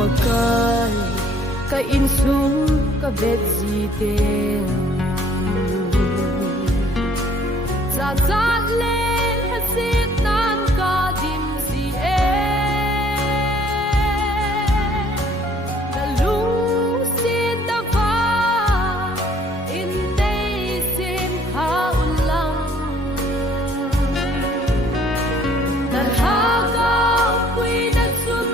Pagkay ka insung ka betziten Zazale hasitan ka dimsie Nalung sitapa intay sim haulang Nalhagaw kuy nagsum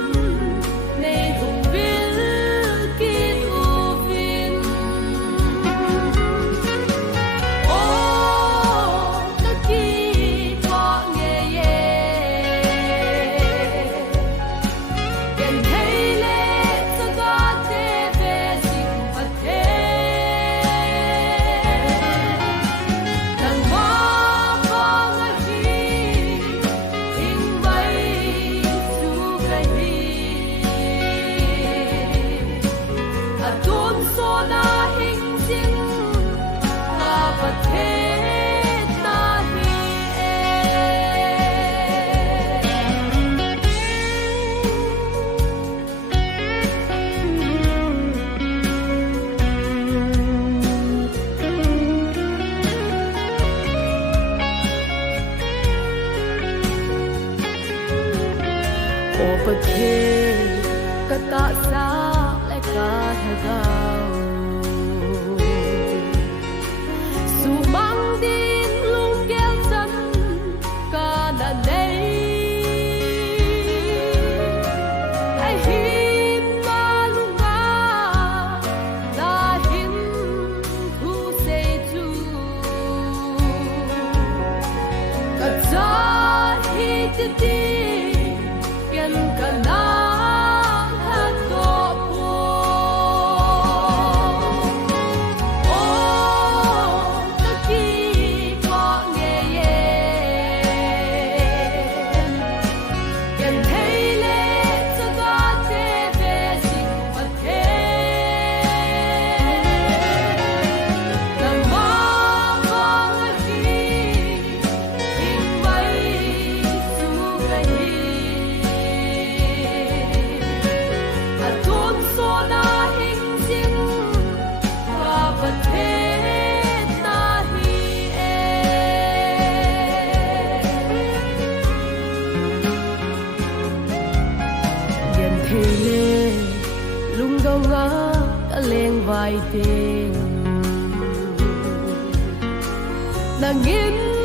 O paghe kata sa lại cả thao su băng din lung kéo chân cả đã đây ai him ma lung ga la him thu se chu kata hi ti Ka lang hato po Oh, nakipo ngaye Yan heile sa gate besing pate Nang mamangahi Ingmay sugahi Lung đâu ngã đã lên vai tên nàng nghiêng